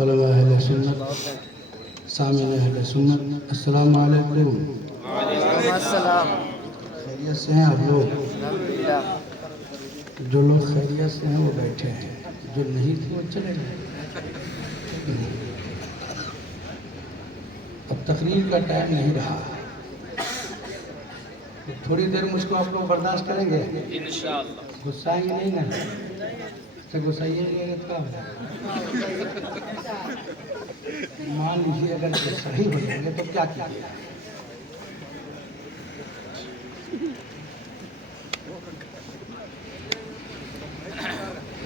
علماء اہل سنت، سامعین اہل سنت، السلام علیکم۔ وعلیکم السلام۔ خیریت سے ہیں آپ لوگ؟ الحمدللہ۔ جو لوگ خیریت سے ہیں وہ بیٹھے ہیں، جو نہیں تھے وہ چلے گئے۔ اب تقریر کا ٹائم نہیں رہا، تھوڑی دیر مجھ کو آپ لوگ برداشت کریں گے؟ انشاءاللہ۔ غصائیں گے نہیں نا؟ اچھا غصائیے گے تو کیا ہوگا؟ مان لیجیے اگر صحیح ہو جائیں گے تو کیا کیجیے گا؟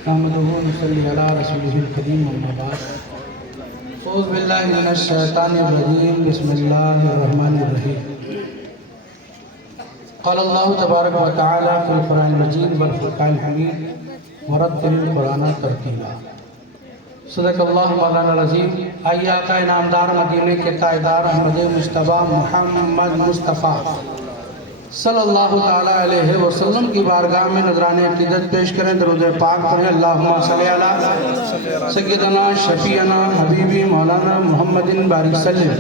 نحمدہ ونصلی علی رسولہ الکریم، اما بعد، اعوذ باللہ من الشیطان الرجیم، بسم اللہ الرحمن الرحیم۔ قال اللہ تبارک و تعالی فی القرآن المجید والفرقان الحمید ورتل القرآن ترتیلا۔ صدق اللہ مولانا العظیم۔ آئیے آقا انعامدار مدینے کے تاجدار احمد مصطفیٰ محمد مصطفیٰ صلی اللہ تعالیٰ علیہ وسلم کی بارگاہ میں نذران عقیدت پیش کریں، درود پاک پڑھیں۔ اللہم صلی علی سیدنا شفیعنا حبیبی مولانا محمد بارک سلم،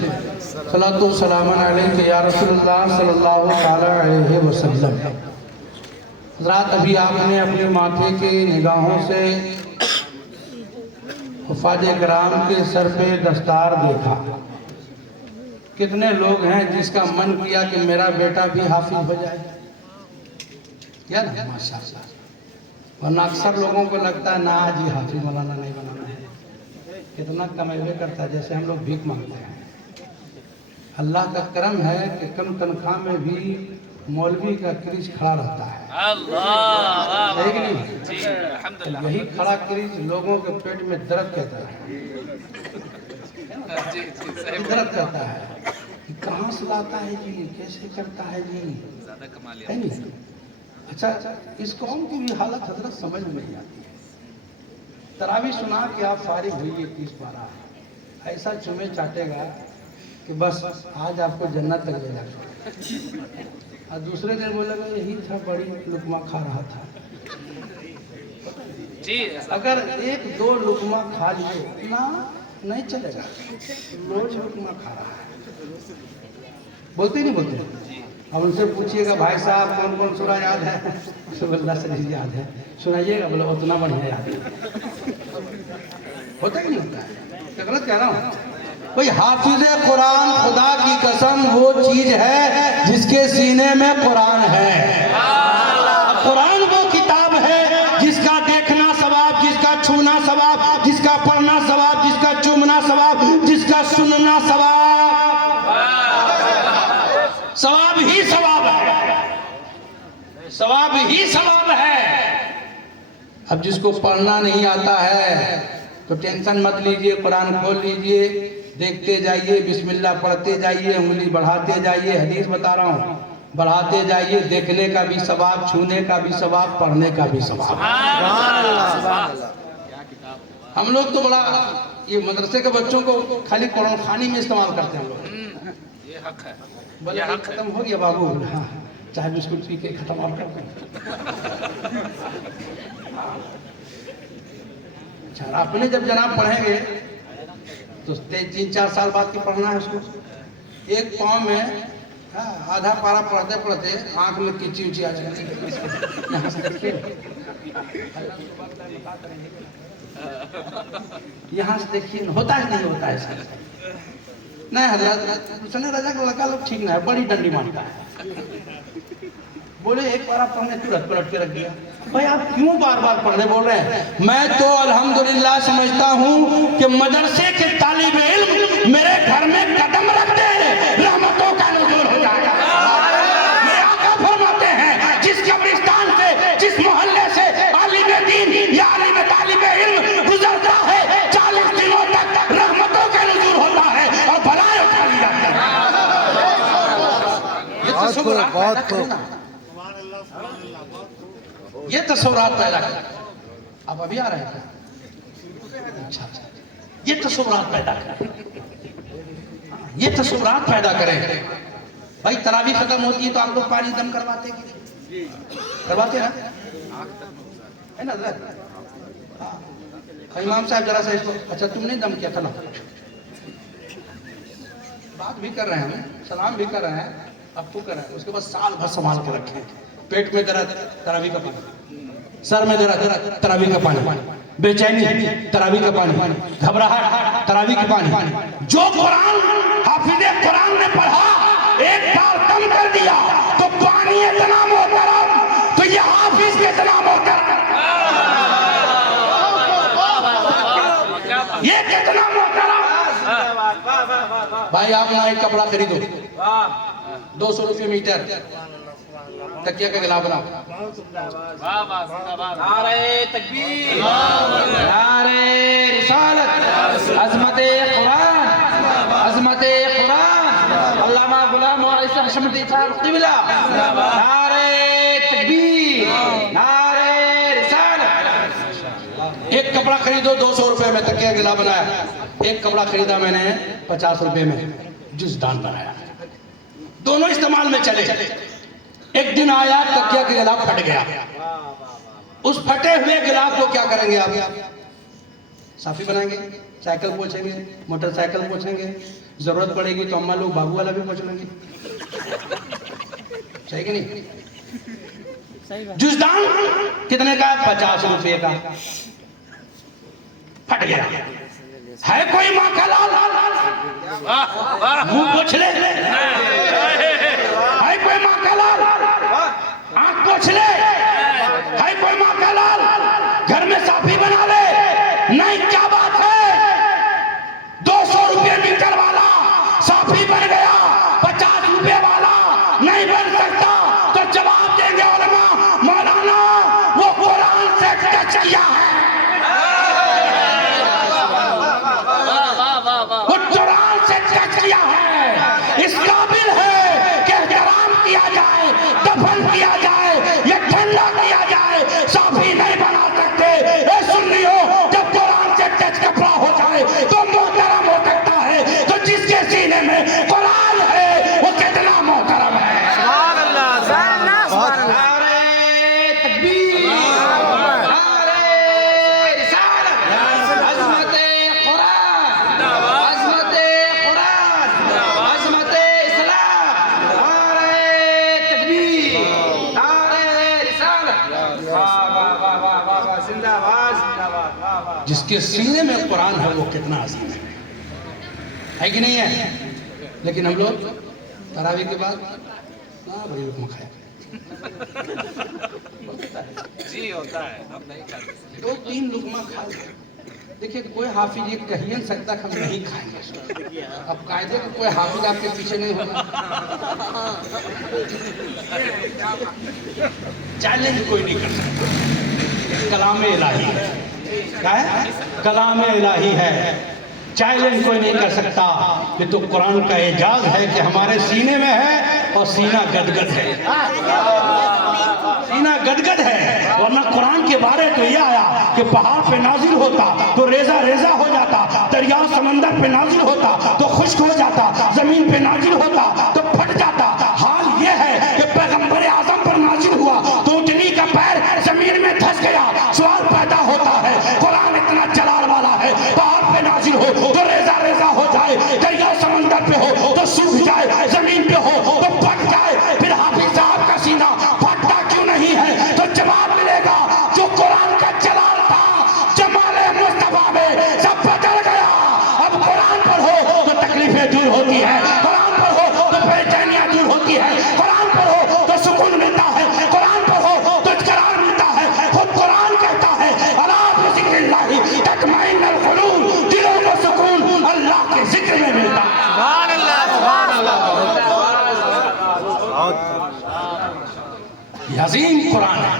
صلاۃ و سلام علیہ یا رسول اللہ صلی اللہ تعالیٰ علیہ وسلم۔ حضرات، ابھی آپ نے اپنے ماتھے کے نگاہوں سے حفاظ کرام کے سر پہ دستار دیکھا۔ کتنے لوگ ہیں جس کا من کیا کہ میرا بیٹا بھی حافظ ہو جائے؟ کیا نا؟ ماشاءاللہ۔ ورنہ اکثر لوگوں کو لگتا ہے نا جی حافظ مولانا نہیں بنانا ہے، کتنا کمائے کرتا ہے، جیسے ہم لوگ بھیک مانگتے ہیں۔ اللہ کا کرم ہے کہ کم تنخواہ میں بھی مولوی کا کرش کھڑا رہتا ہے۔ اللہ ہے کہ نہیں؟ جی الحمدللہ۔ یہی کھڑا کرش لوگوں کے پیٹ میں درد کہتا ہے، درد کہتا ہے کہ کہاں سے لاتا ہے جی، کیسے کرتا ہے جی، زیادہ کما لیا۔ ہے نہیں؟ اچھا، اس قوم کی بھی حالت حضرت سمجھ میں نہیں آتی ہے۔ تراویح سنا کہ آپ فارغ ہوئیے 30 پارہ، ایسا چومے چاٹے گا کہ بس آج آپ کو جنت تک لے جا کر، اور دوسرے دن بولے گا یہی تھا، بڑی لقمہ کھا رہا تھا۔ جی اگر ایک دو لقمہ کھا لیے اتنا نہیں چلے گا، روز لقمہ کھا رہا ہے۔ بولتے نہیں بولتے؟ اب ان سے پوچھئے گا بھائی صاحب کون کون سورہ یاد ہے؟ سب اللہ شریف یاد ہے، سنائیے گا، بولے اتنا بڑھیا یاد ہے۔ ہوتا ہی نہیں ہوتا ہے، کیا غلط کہہ رہا ہوں؟ بھئی حافظ قرآن خدا کی قسم وہ چیز ہے جس کے سینے میں قرآن ہے۔ قرآن وہ کتاب ہے جس کا دیکھنا ثواب، جس کا چھونا ثواب، جس کا پڑھنا ثواب، جس کا چومنا ثواب، جس کا سننا ثواب، ثواب ہی ثواب ہے، ثواب ہی ثواب ہے۔ اب جس کو پڑھنا نہیں آتا ہے تو ٹینشن مت لیجئے، قرآن کھول لیجئے، دیکھتے جائیے، بسم اللہ پڑھتے جائیے، انگلی بڑھاتے جائیے، حدیث بتا رہا ہوں، بڑھاتے جائیے، دیکھنے کا بھی ثواب، چھونے کا بھی ثواب، پڑھنے کا بھی ثواب۔ ہم لوگ تو بڑا یہ مدرسے کے بچوں کو خالی قرآن خوانی میں استعمال کرتے ہیں ہم لوگ۔ یہ حق ہے، بولے یہ حق ہے۔ ختم ہو گیا بابو، ہاں چاہے بسکٹ پی کے ختم اور کر دیں۔ اچھا، اپنے جب جناب پڑھیں گے تو 3-4 سال بعد کی پڑھنا ہے اس کو۔ ایک پاؤں میں آدھا پارا پڑھتے پڑھتے آنکھ میں کچی اچی آ جائے، یہاں سے دیکھیے ہوتا ہے نہیں ہوتا ہے ایسا؟ نہیں حضرت سنے رجا کو لگا لوگ ٹھیک نہ ہے، بڑی ڈنڈی مارتا ہے۔ بولے ایک بار آپ نے ترت پلٹ کے رکھ دیا، بھائی آپ کیوں بار بار پڑھنے بول رہے ہیں؟ میں تو الحمدللہ سمجھتا ہوں کہ مدرسے کے طالب علم میرے گھر میں قدم رکھتے ہیں، رحمتوں کا نزول ہو جائے گا۔ میرے آقا فرماتے ہیں جس قبرستان سے، جس محلے سے عالم دین یا عالم طالب علم گزرتا ہے 40 دنوں تک رحمتوں کا نزول ہوتا ہے اور بلائیں اٹھا لی جاتی ہیں۔ یہ تصورات پیدا کریں۔ آپ ابھی آ رہے ہیں؟ اچھا، یہ تصورات پیدا کریں، یہ تصورات پیدا کریں۔ بھائی تراویح ختم ہوتی ہے تو آپ لوگ پانی دم کرواتے ہیں، کرواتے ہیں نا حضرت؟ امام صاحب ذرا سا اس کو، اچھا تم نے دم کیا تھا نا، بات بھی کر رہے ہیں ہم، سلام بھی کر رہے ہیں، اب تو کر رہے ہیں، اس کے بعد سال بھر سنبھال کے رکھیں، پیٹ میں درد تراویح کا پانی، سر میں درد تراویح کا پانی، بے چینی تراویح کا پانی، گھبراہٹ تراویح کا پانی. جو قرآن حافظ قرآن نے پڑھا ایک بار دم کر دیا تو پانی اتنا محترم، تو یہ حافظ کتنا محترم، یہ کتنا محترم. بھائی آپ نہ ایک کپڑا خریدو 200 روپے میٹر، تکیہ کا گلا بناؤ، نعرہ تکبیر، نعرہ رسالت، عظمت قرآن، عظمت قرآن، علامہ غلام وارث حشمت صاحب قبلہ، نعرہ تکبیر، نعرہ رسالت. ایک کپڑا خریدو 200 روپے میں، تکیہ کا گلا بنایا. ایک کپڑا خریدا میں نے 50 روپے میں، جزدان بنایا. دونوں استعمال میں چلے. ایک دن آیا تکیہ کا گلا پھٹ گیا. اس پھٹے ہوئے گلاف کو کیا کریں گے آپ؟ صافی بنائیں گے، سائیکل پوچھیں گے، موٹر سائیکل پوچھیں گے، ضرورت پڑے گی تو اماں لوگ بابو والا بھی پوچھ لیں گے. صحیح کہ نہیں؟ جزدان کتنے کا ہے؟ 50 روپے کا. پھٹ گیا. ہے کوئی ماں کا لال؟ منہ پوچھ لے. ہے کوئی ماں کا لال؟ آنکھ پوچھ لے. ہے کوئی ماں کا لال؟ گھر میں صافی بنا لے. نہیں، کیا بات ہے؟ 200 روپے میٹر والا صافی بن گیا، 50 روپے والا نہیں بن سکتا. تو جواب دیں گے علماء، مولانا وہ قرآن سے ٹچ کیا ہے، وہ قرآن سے ٹچ کیا ہے، اس قابل ہے کہ احترام کیا جائے، دفن کیا جائے، یہ ٹھنڈا کیا جائے. صافی نہیں بنا سکتے. اے سنیو، جب قرآن سے ٹچ کپڑا ہو جائے تو محترم ہو سکتا ہے. تو جس کے سینے میں قرآن ہے وہ کتنا محترم ہے. سبحان اللہ، سبحان اللہ، سبحان اللہ. نعرہ تکبیر، نعرہ رسالت، عظمت قرآن، عظمت قرآن، عظمت اسلام، نعرہ تکبیر، نعرہ رسالت. جس کے سینے میں قرآن ہے وہ کتنا عظیم ہے کہ نہیں ہے؟ لیکن ہم لوگ تراویح کے بعد بڑی لقمہ کھایا، جی ہوتا ہے، ہم نہیں کھاتے. 2-3 لقمہ کھا لیا. دیکھیں کوئی حافظ یہ کہہ نہیں سکتا کہ ہم نہیں کھائیں گے. اب قاعدے کہ کوئی حافظ آپ کے پیچھے نہیں ہوگا. چیلنج کوئی نہیں کر سکتا. کلام الہی ہے. کیا ہے؟ کلام الہی ہے. چیلنج کوئی نہیں کر سکتا. یہ تو قرآن کا اعجاز ہے کہ ہمارے سینے میں ہے اور سینہ گدگد ہے. سینہ گدگد ہے. ورنہ قرآن کے بارے تو یہ آیا کہ پہاڑ پہ نازل ہوتا تو ریزہ ریزہ ہو جاتا، دریا سمندر پہ نازل ہوتا تو خشک ہو جاتا، زمین پہ نازل ہوتا تو پھٹ جاتا. حال یہ ہے کہ پیغمبر اعظم پر نازل ہوا تو اونٹنی کا پیر زمین میں دھس گیا. سوال پیدا ہوتا ہے، قرآن اتنا جلال والا ہے، پہاڑ پہ نازل ہو تو ریزہ ریزہ ہو جائے، دریا سمندر پہ ہو تو سوکھ جائے، زمین پہ ہو تو پھٹ جائے. پھر حافظ صاحب کا سینہ پھٹتا کیوں نہیں ہے؟ تو جواب ملے گا، جو قرآن کا جلال تھا جمال مصطفیٰ میں سب بدل گیا. اب قرآن پڑھو تو تکلیفیں دور ہوتی ہیں، قرآن پڑھو تو بے چینیاں دور ہوتی ہیں، قرآن پڑھو تو سکون ملتا ہے، قرآن پڑھو تو قرار ملتا ہے. خود قرآن کہتا ہے الا بذکر اللہ تطمئن القلوب، دلوں کو سکون اللہ کے ذکر میں ملتا ہے. سبحان اللہ، سبحان اللہ. یہ عظیم قرآن ہے،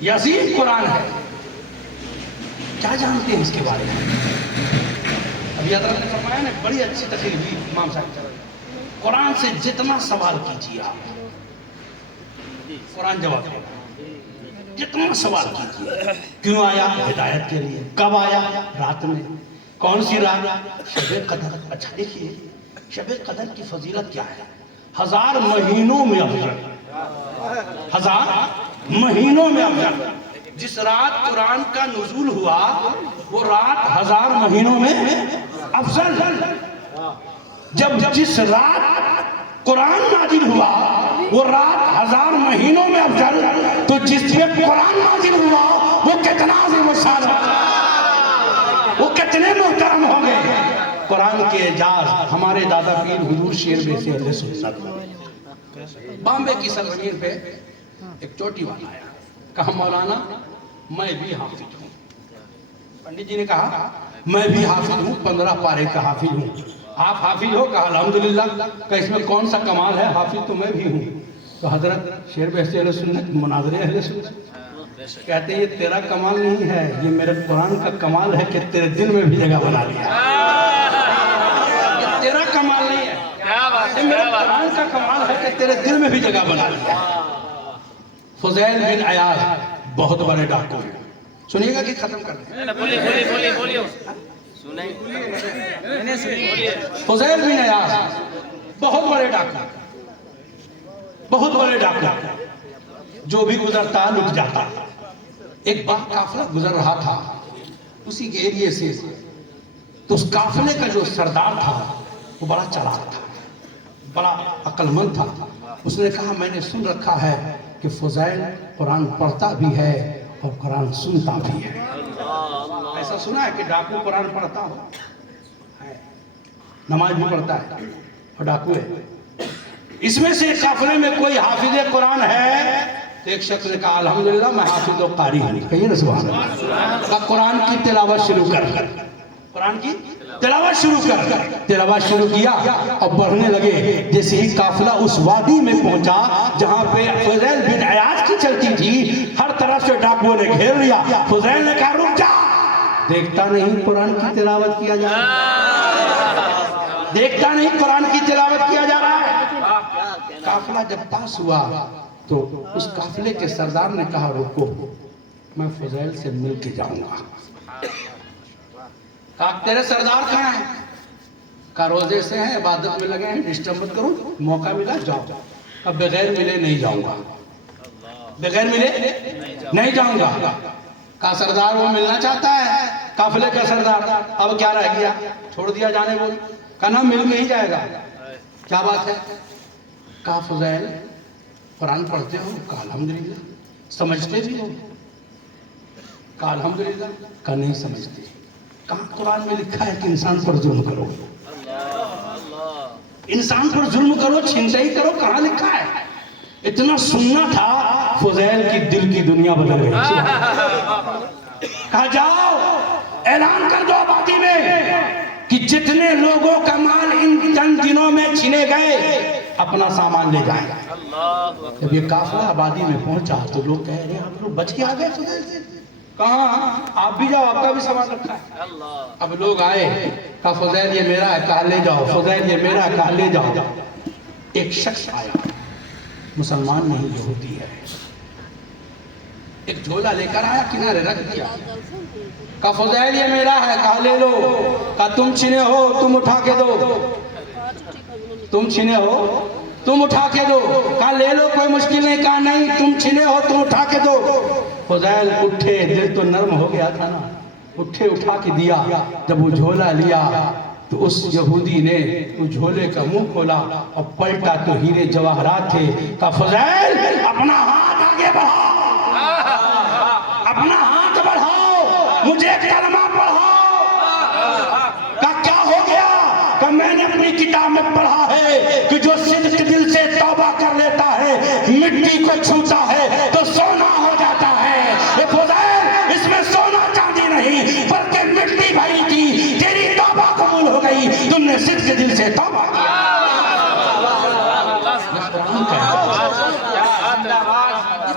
یہ عظیم قرآن ہے. کیا جانتے ہیں اس کے بارے میں؟ ابھی حضرت نے فرمایا نا، بڑی اچھی تقریر ہوئی امام صاحب. قرآن سے جتنا سوال کیجیے آپ، قرآن جواب دے گا. جتنا سوال کیجیے. کیوں آیا؟ ہدایت کے لیے. کب آیا؟ رات میں. کون سی رات؟ شب قدر. اچھا دیکھیے، شب قدر کی فضیلت کیا ہے؟ 1000 مہینوں میں افضل، 1000 مہینوں میں افضل. جس رات قرآن کا نزول ہوا وہ رات 1000 مہینوں میں افضل. جب جس رات قرآن نازل ہوا وہ رات 1000 مہینوں میں افضل، تو جس پہ قرآن نازل ہوا وہ کتنا عظیم الشان ہے، وہ کتنے محترم ہو گئے. قرآن کے اعجاز ہمارے دادا پیر حضور شیر بے سے اہل سنت. بامبے کی سرزمین پہ ایک چوٹی والا آیا، کہا مولانا میں بھی حافظ ہوں. پنڈت جی نے کہا میں بھی حافظ ہوں، 15 پارے کا حافظ ہوں. آپ حافظ ہو؟ کہا الحمدللہ. کہ اس میں کون سا کمال ہے؟ حافظ تو میں بھی ہوں. تو حضرت شیر بے سے اہل سنت مناظرے اہل سنت کہتے ہیں یہ تیرا کمال نہیں ہے، یہ میرے قرآن کا کمال ہے کہ تیرے دل میں بھی جگہ بنا لیا. یہ تیرا کمال نہیں ہے، یہ میرے قرآن کا کمال ہے کہ تیرے دل میں بھی جگہ بنا لیا. فضیل بن عیاض بہت بڑے ڈاکو ہیں. سنیے گا کہ ختم کر دیں. بولیے فضیل بن عیاض بہت بڑے ڈاکو، بہت بڑے ڈاکو، جو بھی گزرتا لٹ جاتا. ایک بار قافلہ گزر رہا تھا اسی کے ایریے سے، تو اس قافلے کا جو سردار تھا وہ بڑا چلاک تھا، بڑا عقل مند تھا. اس نے کہا میں نے سن رکھا ہے کہ فضیل قرآن پڑھتا بھی ہے اور قرآن سنتا بھی ہے. ایسا سنا ہے کہ ڈاکو قرآن پڑھتا ہو؟ نماز بھی پڑھتا ہے اور ڈاکو ہے. اس میں سے قافلے میں کوئی حافظ قرآن ہے؟ تو ایک شخص نے کہا الحمدللہ میں حافظ و قاری ہوں. کہیے نا سبحان اللہ. کہا قرآن کی تلاوت شروع کر، قرآن کی تلاوت شروع کر. تلاوت شروع کیا اور بڑھنے لگے. جیسے ہی قافلہ اس وادی میں پہنچا جہاں پہ فضیل بن عیاض کی چلتی تھی، ہر طرف سے ڈاکوؤں نے گھیر لیا. فضیل نے کہا رک جا، دیکھتا نہیں قرآن کی تلاوت کیا جا رہا ہے، دیکھتا نہیں قرآن کی تلاوت کیا جا رہا ہے. قافلہ جب پاس ہوا تو اس قافلے کے سردار نے کہا رکو، میں فضیل سے مل کے جاؤں گا. کہا تیرے سردار کہاں ہیں؟ کہا روزے سے ہیں، عبادت میں لگے ہیں، ڈسٹرب مت کرو، موقع ملا جاؤ. اب بغیر ملے نہیں جاؤں گا، بغیر ملے نہیں جاؤں گا. کہا سردار وہ ملنا چاہتا ہے، قافلے کا سردار. اب کیا رہ گیا؟ چھوڑ دیا جانے کو؟ کہا نہ مل نہیں جائے گا. کیا بات ہے؟ کہا فضیل قرآن پڑھتے ہو؟ کہا الحمدللہ. سمجھتے بھی ہو؟ کہا الحمدللہ. کہا نہیں سمجھتے. کہاں قرآن میں لکھا ہے کہ انسان پر ظلم کرو، انسان پر ظلم کرو، چھنتائی کرو؟ کہاں لکھا ہے؟ اتنا سننا تھا فضیل کی دل کی دنیا بدل گئی. کہا جاؤ اعلان کر دو آبادی میں کہ جتنے لوگوں کا مال ان چند دنوں میں چھینے گئے اپنا سامان لے جائیں. جب یہ قافلہ آبادی میں پہنچا تو لوگ کہہ رہے ہیں آپ لوگ بچ کے آ گئے فضیل سے. کہاں آپ بھی جاؤ، آپ کا بھی سامان رکھا ہے. اب لوگ آئے، کہا فضیل یہ میرا ہے، کہا لے جاؤ. فضیل یہ میرا ہے، کہا لے جاؤ. ایک شخص آیا، مسلمان نہیں یہودی ہے، ایک جھولا لے کر آیا، کنارے رکھ دیا. کہا فضیل یہ میرا ہے، کہا لے لو. کہا تم چھینے ہو، تم اٹھا کے دو. تم چھینے ہو تم اٹھا کے دو. کہا لے لو کوئی مشکل نہیں. کہا نہیں تم چھینے ہو تم اٹھا کے دو. فضیل اٹھے، دل تو نرم ہو گیا تھا نا، اٹھے اٹھا کے دیا. جب وہ جھولا لیا تو اس یہودی نے اس جھولے کا منہ کھولا اور پلٹا تو ہیرے جواہرات تھے. کہا فضیل اپنا ہاتھ آگے بڑھاؤ، اپنا ہاتھ بڑھاؤ، مجھے کلمہ پڑھاؤ. کہا کیا ہو گیا؟ کہ میں نے اپنی کتاب میں پڑھا ہے کہ جو صدق دل سے توبہ کر لیتا ہے مٹی کو چھوتا ہے تو سونا ہو جاتا ہے. فضیل اس میں سونا چاندی نہیں بلکہ مٹی بھری تھی. تیری توبہ قبول ہو گئی، تم نے صدق دل سے توبہ کیا.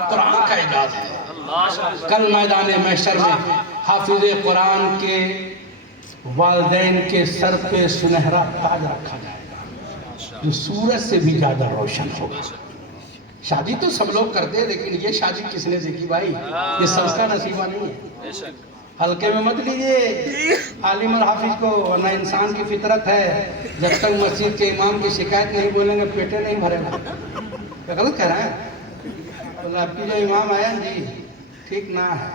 قرآن کا اعجاز ہے. کل میدان محشر میں حافظ قرآن کے والدین کے سر پہ سنہرا تاج رکھا جائے گا جو سورج سے بھی زیادہ روشن ہوگا. شادی تو سب لوگ کرتے ہیں لیکن یہ شادی کس نے دیکھی بھائی؟ یہ سب کا نصیبہ نہیں ہے. ہلکے میں مت لیجئے عالم اور حافظ کو، ورنہ انسان کی فطرت ہے جب تک مسجد کے امام کی شکایت نہیں بولیں گے پیٹے نہیں بھرے گا. غلط کہہ رہے ہیں. آپ کی جو امام آیا جی ٹھیک نہ ہے،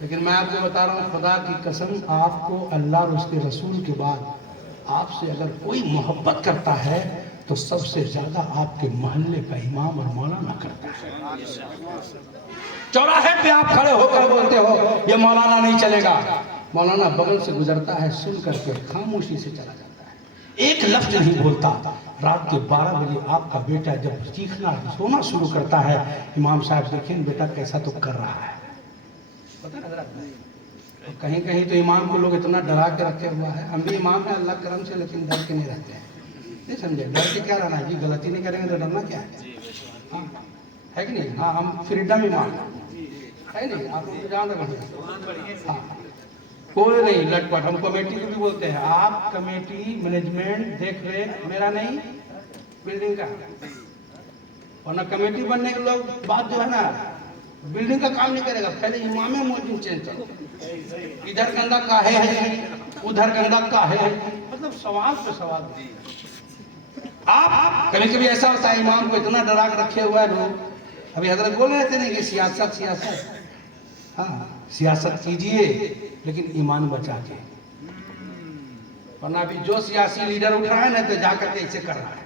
لیکن میں آپ کو بتا رہا ہوں خدا کی قسم، آپ کو اللہ اور اس کے رسول کے بعد آپ سے اگر کوئی محبت کرتا ہے تو سب سے زیادہ آپ کے محلے کا امام اور مولانا کرتا ہے۔ چوراہے پہ آپ کھڑے ہو کر بولتے ہو یہ مولانا نہیں چلے گا، مولانا بغل سے گزرتا ہے، سن کر کے خاموشی سے چلا جاتا ہے، ایک لفظ نہیں بولتا۔ رات کے 12 بجے آپ کا بیٹا جب چیخنا سونا شروع کرتا ہے، امام صاحب دیکھیں بیٹا کیسا تو کر رہا ہے، پتہ نظر آتا ہے۔ کہیں کہیں تو امام کو لوگ اتنا ڈرا کے رکھے ہوا ہے، ہم بھی امام ہیں اللہ کرم سے، لیکن ڈر کے نہیں رہتے ہیں، نہیں سمجھے؟ ڈر کے کیا رہنا ہے جی، غلطی نہیں کریں گے تو ڈرنا کیا ہے؟ ہاں ہے کہ نہیں؟ ہاں ہم فریڈم امام ہے نہیں، آپ کو جان رکھیں، ہاں کوئی نہیں لٹ پٹ، ہم کمیٹی کو بھی بولتے ہیں آپ کمیٹی مینجمنٹ دیکھ رہے میرا نہیں بلڈنگ کا، ورنہ کمیٹی بننے کے لوگ بات جو ہے نا بلڈنگ کا کام نہیں کرے گا، پہلے امام موجود چینج کرو، ادھر گندا کاہے ہے ادھر گندا کاہے ہے، مطلب سوال پہ سوال۔ آپ کبھی کبھی ایسا ہوتا ہے امام کو اتنا ڈرا کے رکھے ہوا ہے لوگ، ابھی حضرت بول رہے تھے نہیں کہ سیاست، ہاں سیاست کیجئے لیکن ایمان بچا کے، ورنہ ابھی جو سیاسی لیڈر اٹھ رہا ہے نا تو جا کر کے اسے کر رہا ہے،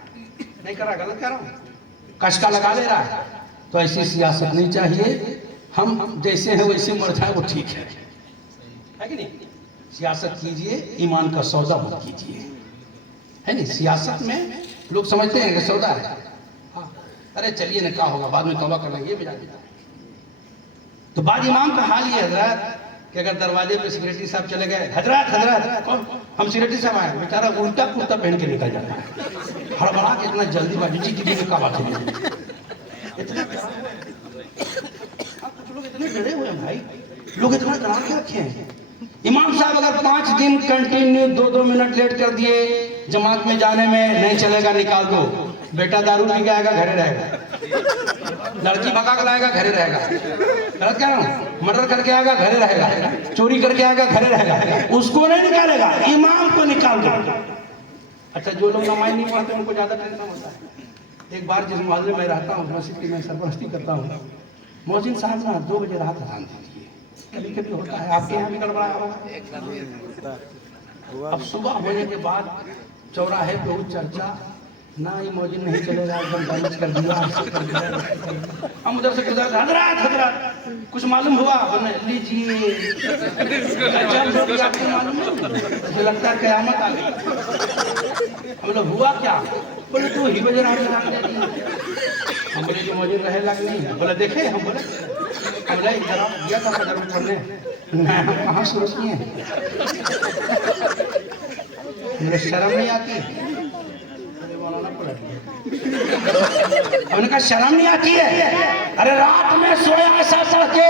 نہیں کر رہا، غلط کر رہا ہوں، کشکا لگا دے رہا ہے، تو ایسی سیاست نہیں چاہیے، ہم جیسے ہیں ویسے مر جائے وہ ٹھیک ہے کہ نہیں؟ سیاست کیجئے ایمان کا سودا مت کیجئے، ہے نہیں؟ سیاست میں لوگ سمجھتے ہیں کہ سودا ہے، ہاں ارے چلیے نکاح ہوگا بعد میں توبہ کر لیں گے، یہ بھی جاتے ہیں۔ تو بعد امام کا حال یہ حضرات کہ اگر دروازے پہ سیکریٹری صاحب چلے گئے، حضرات کون؟ ہم سیکریٹری صاحب آئے، بیچارہ الٹا کرتا پہن کے نکل جاتا ہے، ہڑبڑا کے اتنا جلدی بازی جی کی نکاح بات ہے، اتنا کچھ لوگ اتنے ڈرے ہوئے ہیں بھائی، لوگ اتنا ڈرا کے رکھے ہیں۔ امام صاحب اگر 5 دن کنٹینیو 2 منٹ لیٹ کر دیے جماعت میں جانے میں، نہیں چلے گا نکال دو، بیٹا دارو پی کے آئے گا گھرے رہے گا، لڑکی بھگا کے لائے گا گھرے رہے گا، غلط کہہ رہا ہوں، مرڈر کر کے آئے گا گھرے رہے گا، چوری کر کے آئے گا گھرے رہے گا، اس کو نہیں نکالے گا، امام کو نکال دو۔ اچھا جو لوگ نماز نہیں پڑھتے ان کو زیادہ ٹینشن ہوتا ہے۔ ایک بار جس محلے میں رہتا ہوں، مسجد کی میں سرپرستی کرتا ہوں، مؤذن صاحب نا 2 بجے رات اذان دیتی ہے، کبھی کبھی ہوتا ہے آپ کے یہاں بھی گڑبڑایا ہوگا، اب صبح ہونے کے بعد چوراہے پہ وہ چرچا، نہ یہ مؤذن نہیں چلے گا، ایک دم ڈیمیج کر دیا، ایسے کر دیا، ہم ادھر سے گزرتے حضرات کچھ معلوم ہوا؟ بولنے لیجیے جب ہو گیا آپ کو معلوم نہیں، مجھے لگتا ہے قیامت آ گئی، ہم لوگ ہوا کیا؟ بولے 2 ہی بجے رات اذان دے دی، ہم بولے جو مؤذن رہے لگ نہیں ہے، بولے دیکھیں، ہم بولے ذرا دیا تھا فجر میں پڑھنے، ہم کہاں شروع کیے ہیں، مجھے شرم نہیں آتی، ہم نے کہا شرم نہیں آتی ہے؟ ارے رات میں سویا ایسا پڑھ کے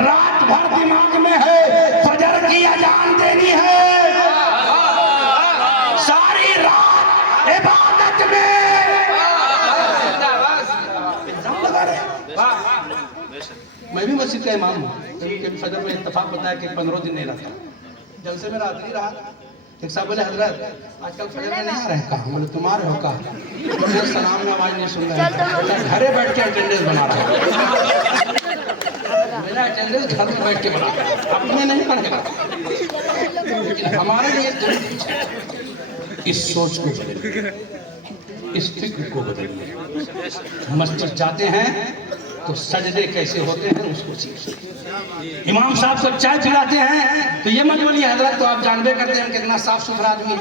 رات بھر دماغ میں ہے فجر کی اذان دینی ہے، ساری رات عبادت میں میں بھی مسجد کا امام ہوں، کبھی فجر میں اتفاق ہوتا ہے کہ 15 دن نہیں رہتا، جلسے میں رات نہیں رہا، ایک صاحب بولے حضرت آج کل فجر میں نہیں آ رہے ہیں کہا، بولے تم آ رہے ہو کہا، بولے سلام میں آواز نہیں سن رہے ہیں، گھرے بیٹھ کے اٹینڈنس بنا رہا ہے، میرا اٹینڈنس گھر میں بیٹھ کے بنا رہا ہے، اپنے نہیں پڑھے گا، لیکن ہمارے لیے ضروری ہے اس سوچ کو بدلیے، اس فکر کو بدلیے، مسجد جاتے ہیں تو سجدے کیسے ہوتے ہیں اس کو سیکھیں، امام صاحب کو چائے پلاتے ہیں تو یہ مت بولیے حضرت تو آپ جانبے کرتے ہیں کتنا صاف ستھرا آدمی ہے،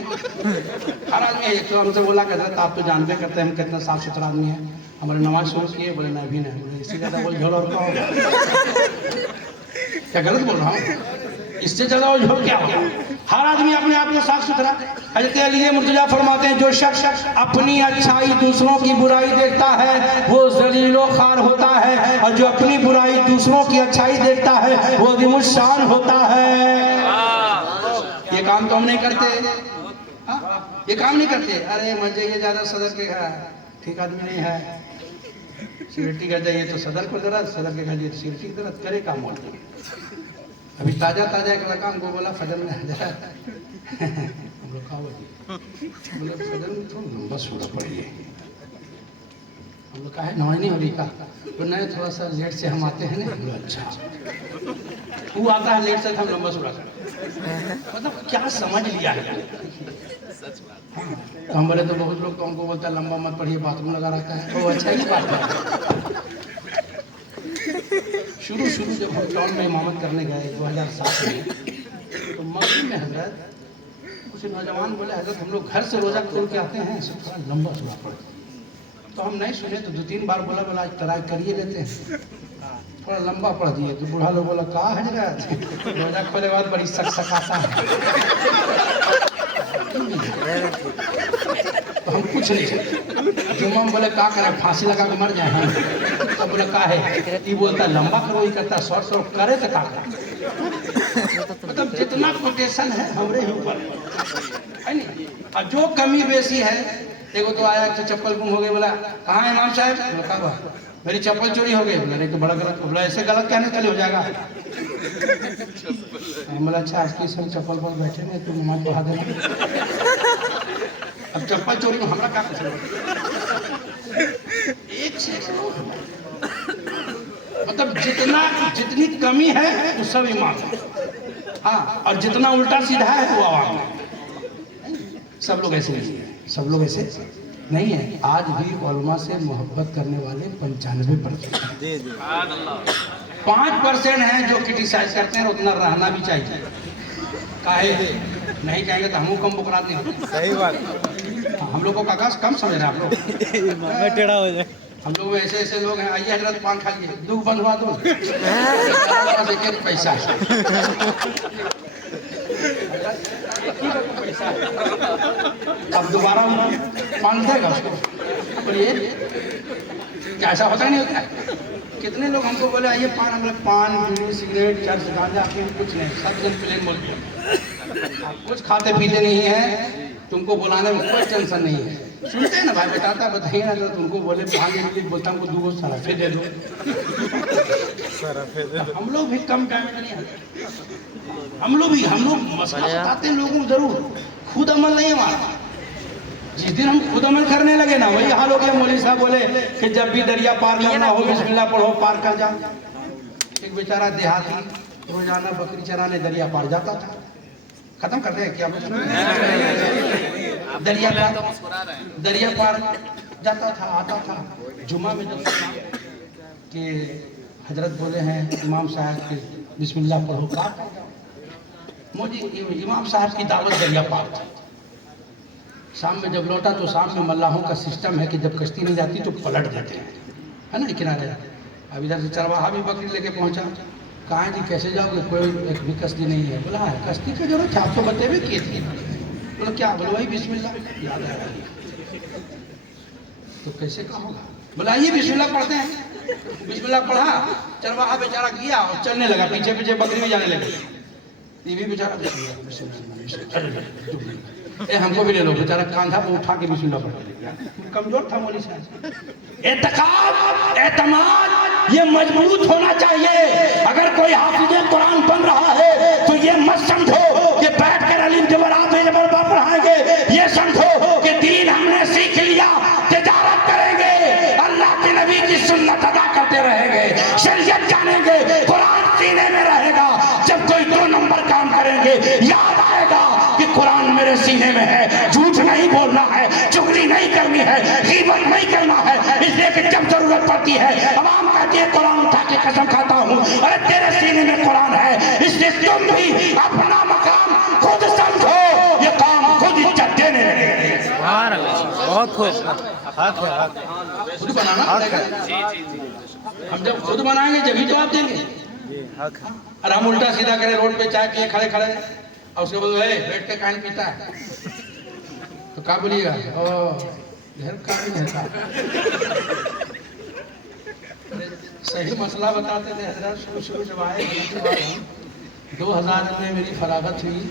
ہر آدمی ہے، ایک تو ہم سے بولا کہ حضرت آپ تو جانبے کرتے ہیں ہم کتنا صاف ستھرا آدمی ہے، ہمارے نماز شروع کیے، بولے نہیں بھی نہیں، بولے اس سے زیادہ بول جھول اور کیا ہوگا، کیا غلط بول رہا ہوں؟ اس سے زیادہ بول جھول کیا ہوگا؟ ہر آدمی اپنے آپ کو صاف ستھرا، حضرت علی مرتضیٰ فرماتے ہیں جو شخص اپنی اچھائی دوسروں کی برائی دیکھتا ہے وہ ذلیل و خوار ہوتا ہے، اور جو اپنی برائی دوسروں کی اچھائی دیکھتا ہے وہ عظیم الشان ہوتا ہے۔ یہ کام تو ہم نہیں کرتے، یہ کام نہیں کرتے، ارے مت جائیے زیادہ صدر کے گھر، ٹھیک آدمی نہیں ہے، سیکریٹری گھر جائیے تو صدر کو ضرورت، صدر کے گھر جائیے تو سیکریٹری کی ضرورت، کرے کام بولتے ہیں۔ ابھی تازہ ایک لڑکا ہم کو بولا فجر میں حضرت ہم لوگ کہا ہوتی بولے فجر میں تھوڑا لمبا سورہ پڑھیے، ہم لوگ کہا ہے نماز نہیں ہو رہی کا تو نہیں تھوڑا سا لیٹ سے ہم آتے ہیں نا. ہم لوگ اچھا وہ آتا ہے لیٹ سے ہم لمبا سورا کرتے مطلب کیا سمجھ لیا ہے. ہاں تو ہم بولے تو بہت لوگ تو ہم کو بولتا ہے لمبا مت پڑھیے باتھ روم لگا رہتا ہے. وہ اچھا ہی بات ہے. شروع جب ہم ٹاؤن میں امامت کرنے گئے 2007 میں تو مغرب میں حضرت کچھ نوجوان بولے حضرت ہم لوگ گھر سے روزہ کھول کے آتے ہیں سب تھوڑا لمبا سورا پڑھتے. تو ہم نہیں سنے تو 2-3 بار بولا آج ٹرائی کریے لیتے ہیں. تھوڑا لمبا پڑھ دیے تو بوڑھا لوگ بولا کہا ہے حضرت روزہ کھولے کے بعد بڑی سکسکاتا ہے. تو ہم کچھ نہیں سکتے. جمعہ میں بولے کہا کریں پھانسی لگا کے مر جائیں ہم. تب بولا کہا ہے یہ بولتا لمبا کرو ہی کرتا شارٹ کرے تو کہا کریں. مطلب جتنا کوٹیشن ہے ہمارے ہی اوپر ہے نہیں. اور جو کمی بیسی ہے دیکھو تو آیا کہ چپل گم ہو گئی بولا کہاں ہے امام صاحب. کہا میری چپل چوری ہو گئی. بولا نہیں تو بڑا غلط. بولا ایسے غلط کہنے چلے ہو جائے گا. بولا اچھا آج کی سب چپل پر بیٹھے ہیں تو نماز پڑھا دینا. اب چپل چوری میں ہمارا کیا قصور ہے. ایک چیز مطلب جتنی کمی ہے وہ سب ایمان ہے. ہاں اور جتنا الٹا سیدھا ہے وہ عوام ہے. سب لوگ ایسے نہیں ہیں. سب لوگ ایسے نہیں ہیں. آج بھی علماء سے محبت کرنے والے 95%. 5% ہیں جو کرٹیسائز کرتے ہیں. اتنا رہنا بھی چاہیے. کاہے نہیں کہیں گے تو ہم کم بکرات نہیں ہوتے. صحیح بات. ہم لوگوں کا کاش کم سمجھ رہے ہیں آپ لوگ. ٹیڑھا ہو جائے. ہم لوگ ایسے لوگ ہیں. آئیے حضرت پان کھا لیجیے. دکھ بندھوا دو پیسہ اب دوبارہ پان دے گا اس کو. بولیے کیا ایسا ہوتا نہیں ہوتا ہے. کتنے لوگ ہم کو بولے آئیے پان. ہم لوگ پان بیڑی سگریٹ چرس گانجا کچھ نہیں. سب دن پلین بول دیا. کچھ کھاتے پیتے نہیں ہیں. تم کو بلانے میں کوئی ٹینشن نہیں ہے. سنتے ہیں نا بھائی بتاتا بتائیے نا تو تم کو بولے بولتا ہم کو 2 سرفے دے دو. ہم لوگ بھی کم ٹائم میں نہیں آتے. ہم لوگ مسئلہ بتاتے ہیں لوگوں کو ضرور. خود عمل نہیں ہمارا. جس دن ہم خود عمل کرنے لگے نا وہی حال ہو گیا. مولوی صاحب بولے کہ جب بھی دریا پار کرنا ہو بسم اللہ پڑھو پار کر جا. ایک بیچارہ دیہاتی روزانہ بکری چرانے دریا پار جاتا تھا. ختم کر رہے ہیں کیا دریا پار جاتا تھا آتا تھا. جمعہ میں جب کہ حضرت بولے ہیں امام صاحب کے بسم اللہ پڑھو پار. مجھے امام صاحب کی دعوت دریا پار تھی. شام میں جب لوٹا تو شام میں ملاحوں کا سسٹم ہے کہ جب کشتی نہیں جاتی تو پلٹ دیتے ہیں ہے نا کنارے. اب ادھر سے چرواہا بھی بکری لے کے پہنچا. کہاں جی کیسے جاؤ گے. کوئی ایک بھی کشتی نہیں ہے. بولا ہے کشتی کا ضرورت ہے آپ تو بتے ہوئے کیے تھے. بولا کیا. بولو وہی بسم اللہ یاد آ رہا ہے. تو کیسے کہا ہوگا. بولا یہ بسم اللہ پڑھتے ہیں. بسم اللہ پڑھا. چرواہا بیچارہ گیا اور چلنے لگا. پیچھے پیچھے بکری بھی جانے لگی. یہ بھی بیچارہ ہم کو بھی لے لو. بیچارہ کاندھا پہ اٹھا کے بسم اللہ پڑھ. کمزور تھا مولوی صاحب. اعتقاد اعتماد یہ مضبوط ہونا چاہیے. اگر کوئی حافظ قرآن بن رہا ہے تو یہ مت سمجھو کہ بیٹھ کر علیم کے برابر پڑھائیں گے. یہ سمجھو کہ دین ہم نے سیکھ لیا. تجارت کریں گے. اللہ کے نبی کی سنت ادا کرتے رہیں گے. شریعت جانیں گے. قرآن سینے میں رہے گا. جب کوئی 2 نمبر کام کریں گے یاد آئے گا کہ قرآن میرے سینے میں ہے. جھوٹ نہیں بولنا ہے. چغلی نہیں کرنی ہے. غیبت نہیں کرنا ہے. اس لیے کہ جب ضرورت پڑتی ہے عوام کہتی ہے قرآن اٹھا کے قسم کھاتا ہوں. ارے تیرے سینے میں قرآن ہے. اس لیے تم بھی اپنا مقام خود سمجھو. یہ کام خود اجت دینے لگے. بہت خوب. خود بنانا پڑے گا. ہم جب خود بنائیں گے جبھی تو آپ دیں گے. اور ہم الٹا سیدھا کریں روڈ پہ چائے پیے کھڑے اور اس کے بعد بیٹھ کے کان پیتا ہے تو کیا بولیے گا. صحیح مسئلہ بتاتے تھے حضرت. شروع جب آئے 2000 میں میری فراغت ہوئی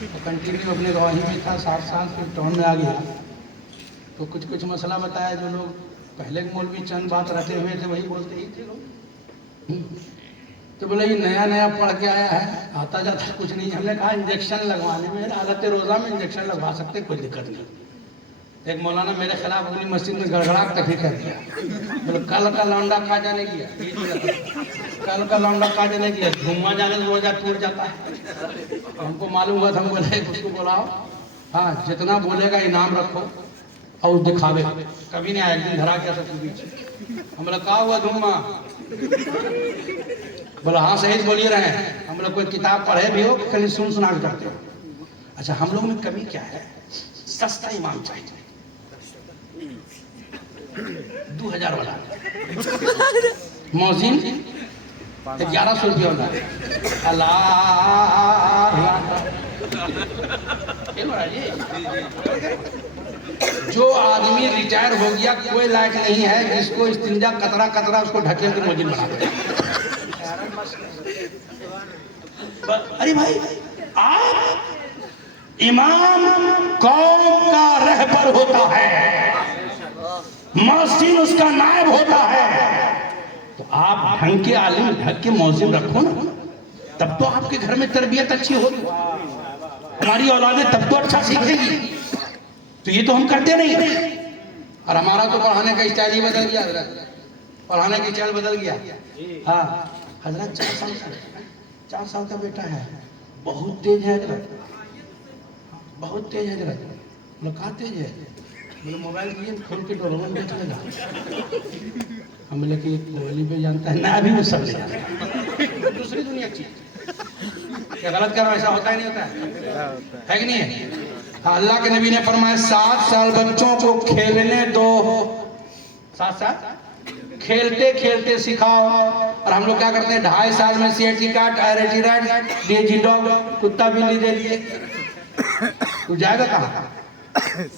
تو کنٹینیو اپنے گواہی میں تھا. 60 سال پھر ٹاؤن میں آ گیا تو کچھ مسئلہ بتایا. جو لوگ پہلے مولوی چند بات رہتے ہوئے تھے وہی بولتے ہی تھے لوگ. تو بولے یہ نیا پڑھ کے آیا ہے آتا جاتا کچھ نہیں. ہم نے کہا انجیکشن لگوانے میں حالت روزہ میں انجیکشن لگوا سکتے کوئی دقت نہیں. ایک مولانا میرے خلاف اپنی مسجد میں گڑگڑاہٹ تک ہی کر دیا. بولے کل کا لونڈا کہاں جانے گیا, کل کا لونڈا کہاں جانے گیا, گھوما جانے سے روزہ ٹوٹ جاتا ہے. ہم کو معلوم ہوا تھا, ہم بولے اس کو بلاؤ, ہاں جتنا بولے گا انعام رکھو اور دکھاوے. کبھی نہیں آیا, ایک دن دھرا گیا سب کے بیچ. ہم بولا کہا ہوا گھوما, بولا ہاں صحیح بولیے رہے ہیں. ہم لوگ کوئی کتاب پڑھے بھی ہو کہ خالی سن سنا کے کرتے ہو. اچھا ہم لوگ میں کمی کیا ہے, سستا امام چاہیے, 2000 والا موزن 1100 روپیہ والا. جو آدمی ریٹائر ہو گیا کوئی لائق نہیں ہے جس کو استنجا قطرہ قطرہ اس کو ڈھکیل کے موزن بنا دے. ارے بھائی آپ امام قوم کا رہبر ہوتا ہے, مؤذن اس کا نائب ہوتا ہے, تو آپ ڈھنگ کے عالم ڈھک کے مؤذن رکھو نا, تب تو آپ کے گھر میں تربیت اچھی ہوگی, ہماری اولادیں تب تو اچھا سیکھیں گی. تو یہ تو ہم کرتے نہیں, اور ہمارا تو پڑھانے کا اسٹائل ہی بدل گیا حضرت, پڑھانے کا اسٹائل بدل گیا. ہاں حضرت 4 سال کا بیٹا ہے, بہت تیز ہے حضرت, بہت تیز ہے حضرت. کہاں تیز ہے, بولے موبائل دیے کھول کے ڈورمون دیکھ لے گا. ہم بولے کہ کوہلی پہ جانتا ہے, نہ ابھی وہ سب لے جاتا ہے, دوسری دنیا کی کیا غلط کر رہا, ایسا ہوتا ہی نہیں ہوتا ہے کہ نہیں ہے. اللہ کے نبی نے فرمایا 7 سال بچوں کو کھیلنے دو, 7 سال کھیلتے کھیلتے سکھاؤ. اور ہم لوگ کیا کرتے ہیں 2.5 سال میں CIT card, IRT right, DG dog, کتا بلی دے دیے. تو جائے گا کہاں؟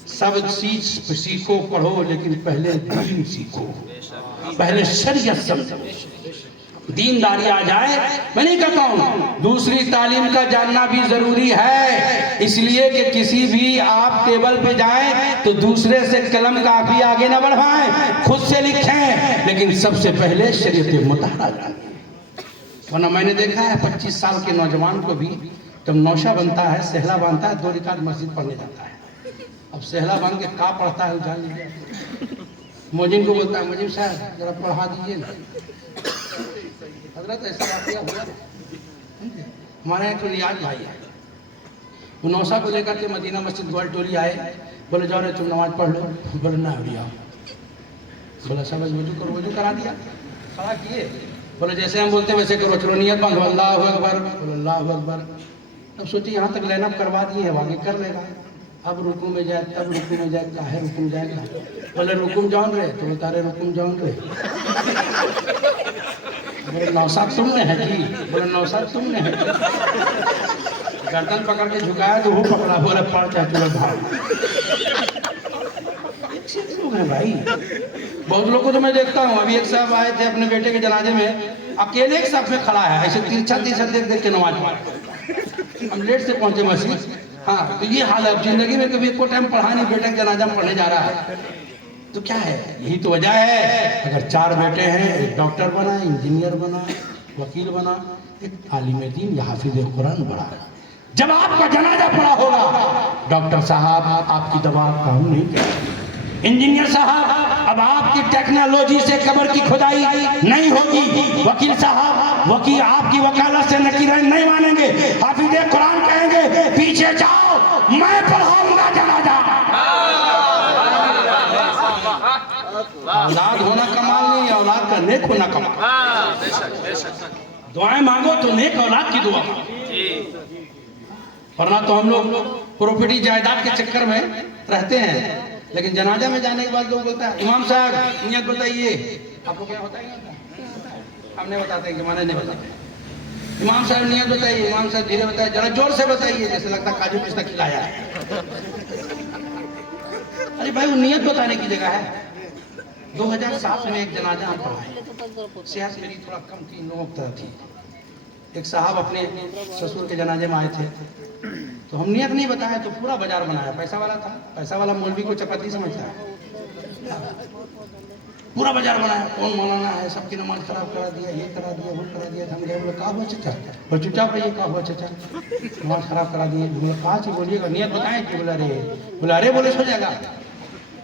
سب چیز سیکھو پڑھو لیکن پہلے دین سیکھو, پہلے شریعت سمجھو, دینداری آ جائے. میں نہیں کہتا ہوں دوسری تعلیم کا جاننا بھی ضروری ہے, اس لیے کہ کسی بھی آپ ٹیبل پہ جائیں تو دوسرے سے قلم کاپی آگے نہ بڑھائیں, خود سے لکھیں, لیکن سب سے پہلے شریعت مطالعہ جانیں. ورنہ میں نے دیکھا ہے 25 سال کے نوجوان کو بھی جب نوشہ بنتا ہے, سہلا باندھتا ہے, 2 رکعت مسجد پڑھنے جاتا ہے. اب سہلا باندھ کے کا پڑھتا ہے وہ جان لیجیے. موجن کو بولتا ہے موجن صاحب ذرا پڑھا دیجیے نا. حضرت ایسا واقعہ ہوا, ہمارے یہاں تو ریاض بھائی ہے, وہ نوشہ کو لے کر کے مدینہ مسجد گوال ٹولی آئے, بولے جاؤ رہے تم نماز پڑھ لو. بولے نہ ابھی آؤ. بولا سمجھ وضو کرو, وضو کرا دیا, کھڑا کیے, بولے جیسے ہم بولتے ہیں ویسے کرو, چلو نیت باندھو, اللہ اکبر. بولے اللہ اکبر. اب سوچی یہاں تک لائن اپ کروا دیے ہیں, آگے کر لے گا. اب رکوع میں جائے, تب رکوع میں جائے, کاہے رکوع میں جائے گا. بولے رکوع جان رہے, تو بتا رہے رکوع جان رہے. بولے نوساد تم نے ہے جی, بولے نوساد تم نے ہے. گردن پکڑ کے جھکایا تو وہ پکڑا, بولے پڑ چاہتے ہو بھائی. لوگ ہیں بھائی, بہت لوگ کو تو میں دیکھتا ہوں. ابھی ایک صاحب آئے تھے اپنے بیٹے کے جنازے میں, اکیلے ایک صف میں کھڑا ہے, ایسے ترچھا دیکھ دیکھ کے نماز پڑھا. ہم لیٹ سے پہنچے مسجد. ہاں تو یہ حال ہے, زندگی میں کبھی کوئی ٹائم پڑھا نہیں, بیٹے کے جنازہ میں پڑھنے جا رہا ہے. تو کیا ہے, یہی تو وجہ ہے. اگر 4 بیٹے ہیں, ایک ڈاکٹر بنا, انجینئر بنا, وکیل بنا, ایک عالم دین یا حافظ قرآن بڑا. جب آپ کا جنازہ پڑا ہوگا, ڈاکٹر صاحب آپ کی دوا کام نہیں کرے, انجینئر صاحب اب آپ کی ٹیکنالوجی سے قبر کی کھدائی نہیں ہوگی, وکیل صاحب وکیل آپ کی وکالت سے نکیریں نہیں مانیں گے, حافظ قرآن کہیں گے پیچھے جاؤ میں پڑھاؤں گا جنازہ. اولاد ہونا کمال نہیں, اولاد کا نیک ہونا کمال. دعائیں مانگو تو نیک اولاد کی دعا مانگو, ورنہ تو ہم لوگ پراپرٹی جائیداد کے چکر میں رہتے ہیں. لیکن جنازہ میں جانے کے بعد لوگ بولتا ہے امام صاحب نیت بتائیے. آپ کو کیا ہوتا ہے, ہم نہیں بتاتے کہ مانے نہیں بتاتے. امام صاحب نیت بتائیے, امام صاحب دھیرے بتائیے, ذرا زور سے بتائیے, جیسے لگتا ہے کاجو پستہ کھلایا ہے. ارے بھائی وہ نیت بتانے کی جگہ ہے. 2007 میں ایک جنازہ ہم پڑھائے, صحت میری تھوڑا کم تھی, 9 طرح تھی. ایک صاحب اپنے سسر کے جنازے میں آئے تھے, تو ہم نیت نہیں بتایا تو پورا بازار بنایا. پیسہ والا تھا, پیسہ والا مولوی کو چپاتی سمجھتا ہے, پورا بازار بنایا. کون مولانا ہے, سب کی نماز خراب کرا دیا, یہ کرا دیا, وہ کرا دیا. ہم گئے, بولے کہا ہوا چچا, بولے چپ چاپ رہیے, کہا ہوا چچا, نماز خراب کرا دیے. بولے کہا چی بولیے گا, نیت بتائیں کہ, بولا رے, بولا رے بولے سو جائے گا.